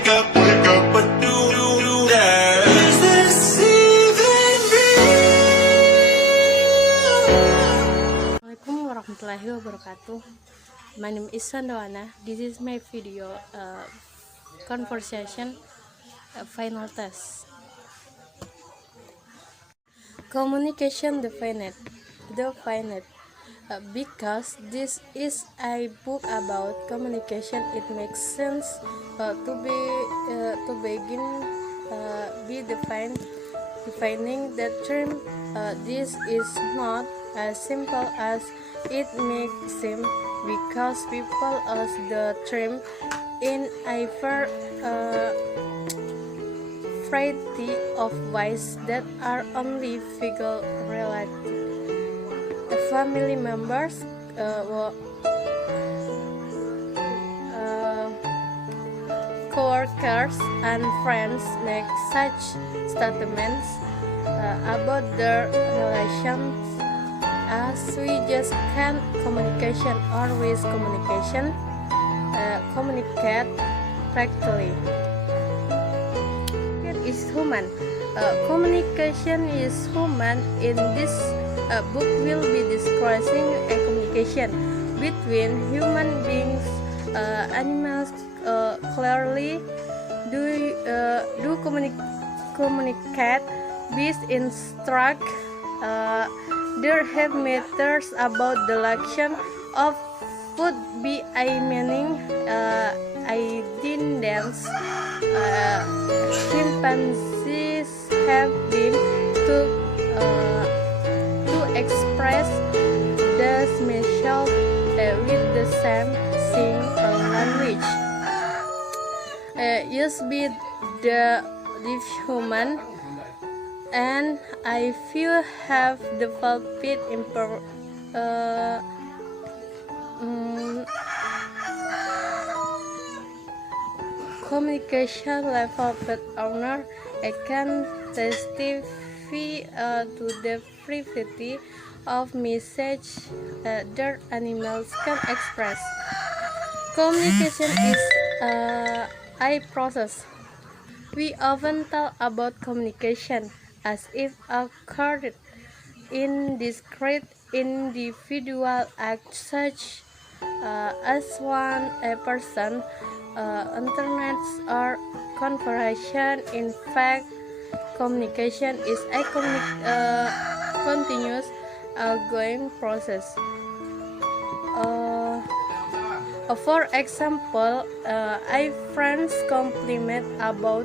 wake up, but do that. Is this even real? Assalamualaikum warahmatullahi wabarakatuh. My name is Wana. This is my video conversation final test. Communication defined. Because this is a book about communication, it makes sense to begin defining the term. This is not as simple as it may seem, because people use the term in a variety of ways that are only figure related. Family members, co-workers, and friends make such statements about their relations as "we just can't communication" or "with communication communicate correctly." Is human. Communication is human. In this book will be discussing a communication between human beings, animals. Clearly, do communicate. Bees instruct. There have matters about the action of food be a meaning. I didn't dance. Chimpanzees have been to express themselves with the same language. Used by the human, and I feel have developed communication level, but owner I can testify to the variety of message that animals can express. Communication is a process. We often talk about communication as if occurred in discrete individual acts, such as one a person, internet, or conversation. In fact, communication is a continuous ongoing process. For example, a friend's compliment about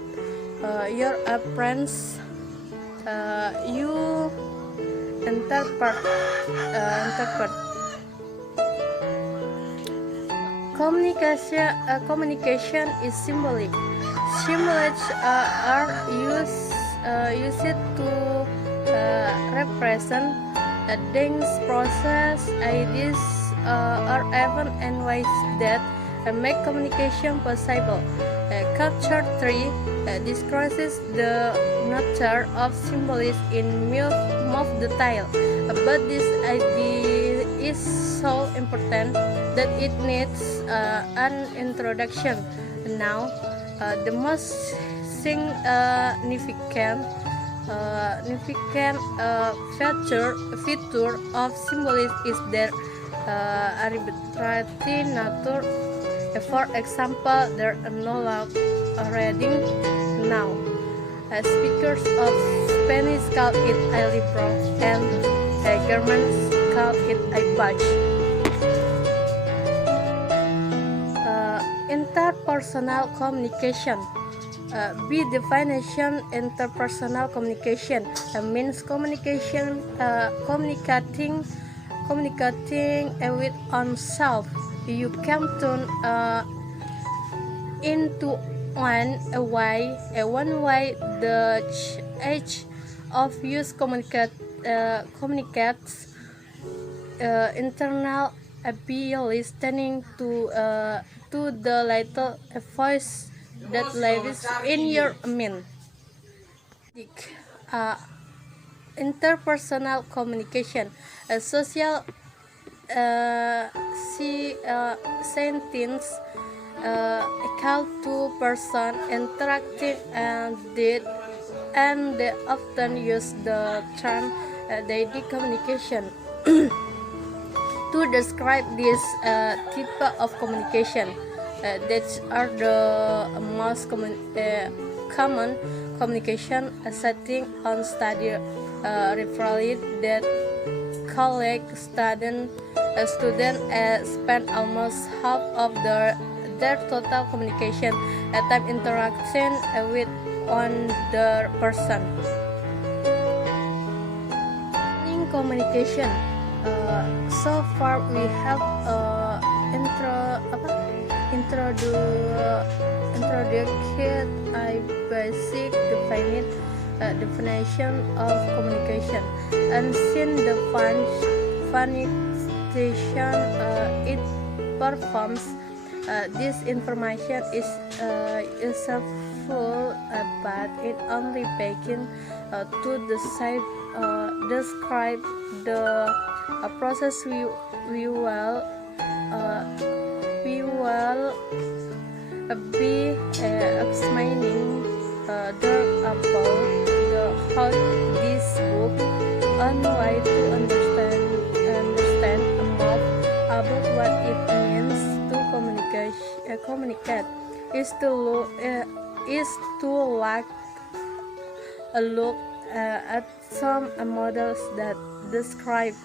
your appearance, you interpret. Communication is symbolic. Symbols are used to represent things, process, ideas, or even in ways that make communication possible. Chapter 3 describes the nature of symbolism in more detail, but this idea is so important that it needs an introduction. Now, the most significant feature of symbolism is their arbitrary nature. For example, there are no loud reading now. Speakers of Spanish call it a libro, and Germans call it a badge. Interpersonal communication. By definition, interpersonal communication means communicating with oneself. You can turn into one way the age of use communicates internal be listening to the little voice that lives in your mind. Interpersonal communication, a social sentence equal to person interacting and they often use the term daily communication to describe this type of communication. That are the most common communication setting on study referred that college student spend almost half of their total communication time interaction with another person. In communication, so far we have introduced a basic definition of communication and seen the function it performs. This information is useful, but it only begins to describe the process we will be explaining about how this book on why to understand more about what it means to communicate is to look at some models that describe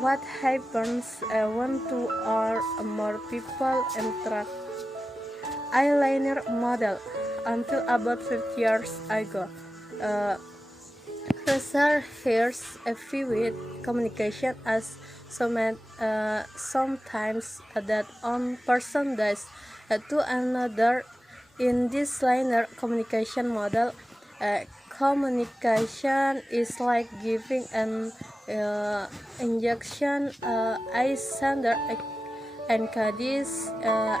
what happens when two or more people interact. Eyeliner model. Until about 50 years ago, researchers viewed communication as sometimes that one person does to another. In this linear communication model, communication is like giving an injection sender encodes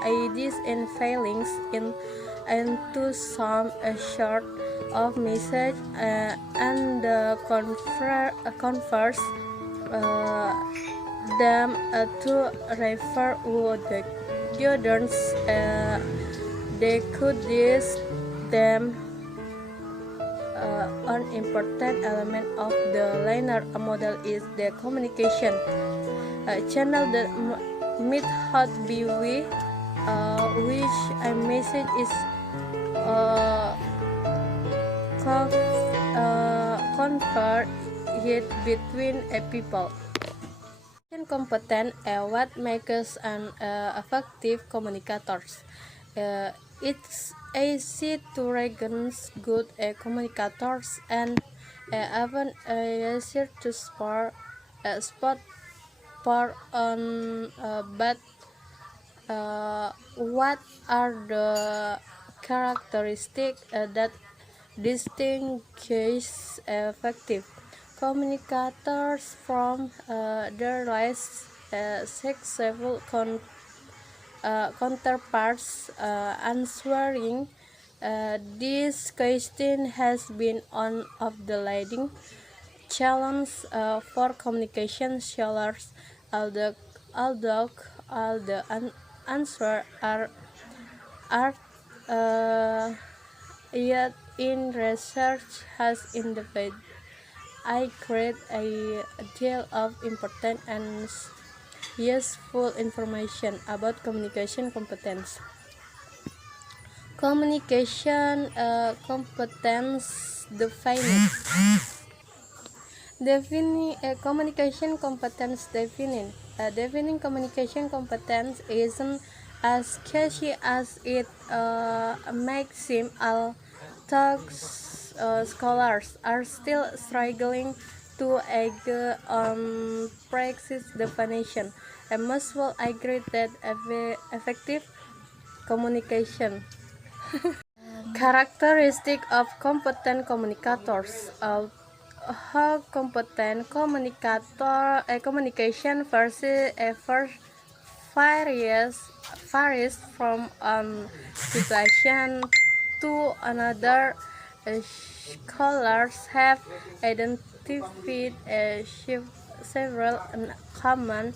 ideas and feelings into some sort of message and converse them to refer to the others. They could use them. An important element of the linear model is the communication channel that method by which a message is conferred between people. Competent what makes an effective communicators. It's easy to recognize good communicators and even easier to spot on bad. What are the characteristics that distinguish effective communicators from their less successful counterparts? Answering this question has been one of the leading challenges for communication scholars, although all the answers are yet in research has indicated. I create a deal of important and useful information about communication competence. Communication competence defined. Communication competence defining communication competence isn't as catchy as it makes seem. Although scholars are still struggling to agree on precise definition, most will agree that effective communication. Characteristic of competent communicators. How competent communication varies from one situation to another. Scholars have identified several common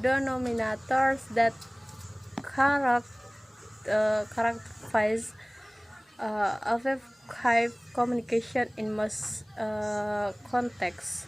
denominators that characterize effective communication in most contexts.